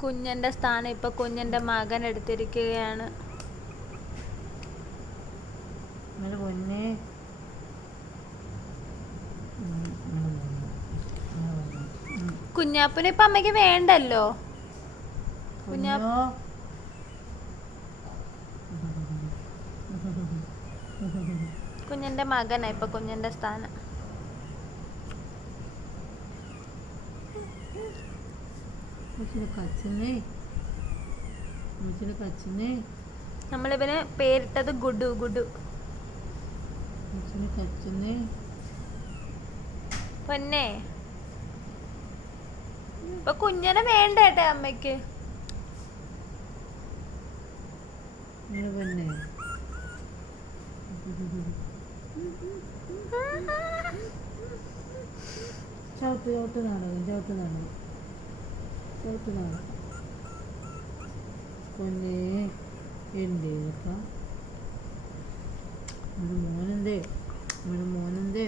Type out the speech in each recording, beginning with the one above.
കുഞ്ഞന്റെ സ്ഥാനം ഇപ്പൊ കുഞ്ഞന്റെ മകൻ എടുത്തിരിക്കുകയാണ്. കുഞ്ഞാപ്പനെ ഇപ്പൊ അമ്മയ്ക്ക് വേണ്ടല്ലോ. കുഞ്ഞന്റെ മകനാ ഇപ്പൊ കുഞ്ഞന്റെ സ്ഥാനം. നമ്മളിവന് പേരിട്ടത് ഗുഡു. ഗുഡു പൊന്നെ ഇപ്പൊ കുഞ്ഞനെ വേണ്ടേട്ടെ അമ്മയ്ക്ക്. ചവിട്ട് നാടകം പൊന്നേ എൻ്റെ മോനെന്തേ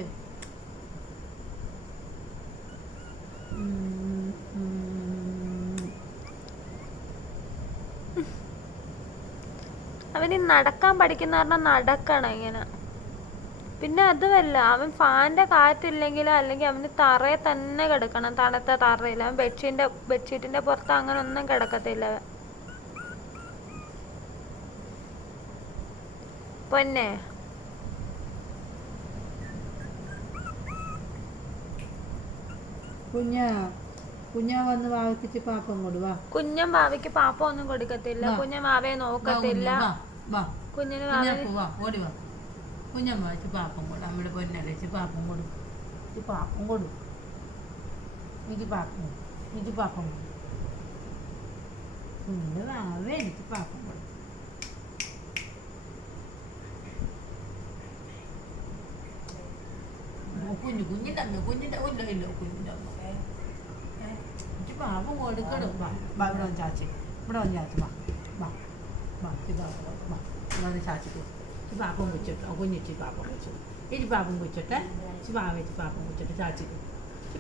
അവന് നടക്കാൻ പഠിക്കുന്ന പറഞ്ഞാൽ നടക്കണം ഇങ്ങനെ. പിന്നെ അതുമല്ല, അവൻ ഫാൻ്റെ കാറ്റില്ലെങ്കിൽ അല്ലെങ്കിൽ അവന് തറയെ തന്നെ കിടക്കണം, തണുത്ത തറയിൽ. അവൻ ബെഡ്ഷീറ്റിന്റെ പുറത്ത് അങ്ങനെ ഒന്നും കിടക്കത്തില്ല അവൻ. പൊന്നെ കുഞ്ഞാ വന്ന് വാവിച്ച് പാപ്പം കൊടുവാ. കുഞ്ഞൻ വാവയ്ക്ക് പാപ്പ ഒന്നും കൊടുക്കത്തില്ല. കുഞ്ഞൻ വാവയെ നോക്കത്തില്ല. കുഞ്ഞിന് ഓടി വാ. കുഞ്ഞമ്മ വെച്ച് പാപ്പം കൊടു. നമ്മുടെ പൊന്നല്ല വെച്ച് പാപ്പം കൊടു. പാപ്പം കൊടു. ഇത് പാപ്പം കൊടു. കുഞ്ഞിൻ്റെ വാവ എനിക്ക് പാപ്പം കൊടു. കുഞ്ഞിൻ്റെ അമ്മ കുഞ്ഞിൻ്റെ പാപ്പം കൊടുക്കണം. ഇവിടെ വന്ന് ചാച്ചി വാ ചാച്ചിക്ക് പാപ്പം കുച്ചിട്ടോ. കുഞ്ഞിച്ചി പാപ്പം കുച്ചു. ഇനി പാപ്പം കുച്ചട്ടെ. വാവച്ച് പാപ്പം കുച്ചിട്ട് ചാച്ചിക്ക്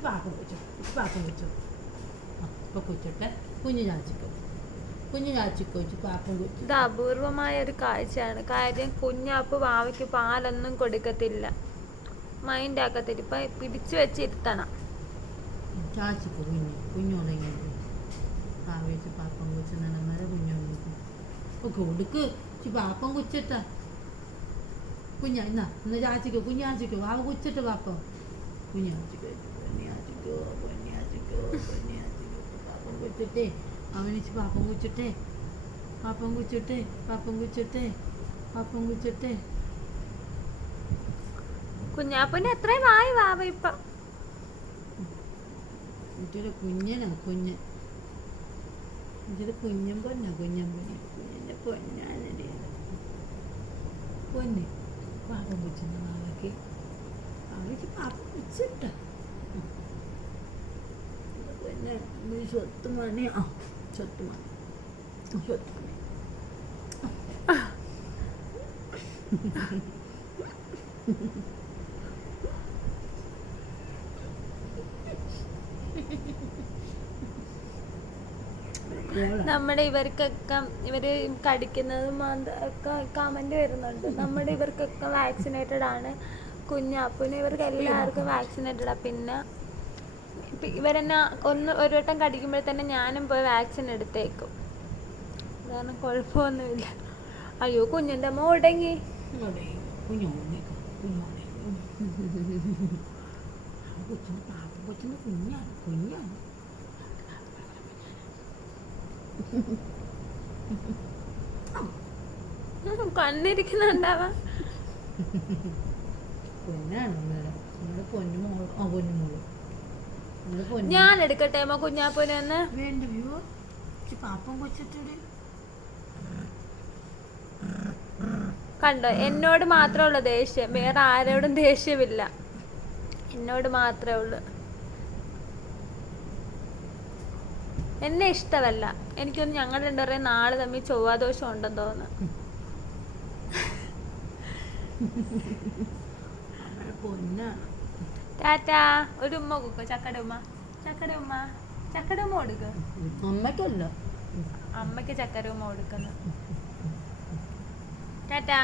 പാപ്പം കുച്ചു. ഇപ്പൊ കുച്ചട്ടെ. കുഞ്ഞു ചാച്ചിക്ക് വെച്ച് പാപ്പം കുച്ചു. ഇത് അപൂർവമായ ഒരു കാഴ്ചയാണ്. കാര്യം കുഞ്ഞാപ്പ് വാവയ്ക്ക് പാലൊന്നും കൊടുക്കത്തില്ല, മൈൻഡ് ആക്കത്തില്ല. ഇപ്പൊ പിടിച്ചു വെച്ചിരുത്തണം. ചാച്ചിക്ക് കുഞ്ഞുണങ്ങി വാവച്ച് പാപ്പം കുച്ച് നടന്നാൽ കുഞ്ഞുണങ്ങി കൊടുക്ക്. പാപ്പം കുച്ചിട്ടാ ഇന്ന് ചാച്ചിക്കോ കുഞ്ഞാച്ചിക്കോ വാവ കുച്ചിട്ട് പാപ്പം കുഞ്ഞാച്ചിക്കോ പാപ്പം കുച്ചിട്ടേ അവനിച്ച് പാപ്പം കുച്ചിട്ടെ. കുഞ്ഞാപ്പന് എത്രയും വായി വാവ ഇപ്പൊ. കുഞ്ഞൻ കുഞ്ഞിൻ്റെ പൊന്നാനടി പൊന്നെ പാപ്പം കുച്ചുന്ന വാവയ്ക്ക് പാപ്പം കുച്ചിട്ട പിന്നെ സ്വത്ത് മണി നമ്മുടെ ഇവർക്കൊക്കെ ഇവര് കടിക്കുന്നതും ഒക്കെ കമന്റ് വരുന്നുണ്ട്. നമ്മുടെ ഇവർക്കൊക്കെ വാക്സിനേറ്റഡ് ആണ്. കുഞ്ഞാപ്പിന് ഇവർക്ക് എല്ലാവർക്കും വാക്സിനേറ്റഡാ. പിന്നെ ഇവരെന്നെ ഒരു വട്ടം കടിക്കുമ്പോൾ തന്നെ ഞാനും പോയി വാക്സിൻ എടുത്തേക്കും. കാരണം കുഴപ്പമൊന്നുമില്ല. അയ്യോ കുഞ്ഞിൻ്റെ അമ്മ ഉടങ്ങി. കുഞ്ഞാണ് കണ്ണിരിക്കുന്നുണ്ടാവാ. ഞാൻ എടുക്കട്ടെ അമ്മ കുഞ്ഞാപ്പൂനെ? കണ്ടോ, എന്നോട് മാത്രമുള്ള ദേഷ്യം, വേറെ ആരോടും ദേഷ്യമില്ല, എന്നോട് മാത്രമേ ഉള്ളൂ. എന്നെ ഇഷ്ടമല്ല. എനിക്കൊന്ന് ഞങ്ങൾ രണ്ടുപേരെയും നാളെ തമ്മിൽ ചൊവ്വാദോഷം ഉണ്ടെന്ന് തോന്നുന്നു. ടാറ്റാ. ഒരു ഉമ്മ കുക്കോ. ചക്കട ഉമ്മ. ചക്കരൂമ കൊടുക്ക. അമ്മയ്ക്കല്ല. അമ്മയ്ക്ക് ചക്കരൂമ കൊടുക്കുന്നു. ടാറ്റാ.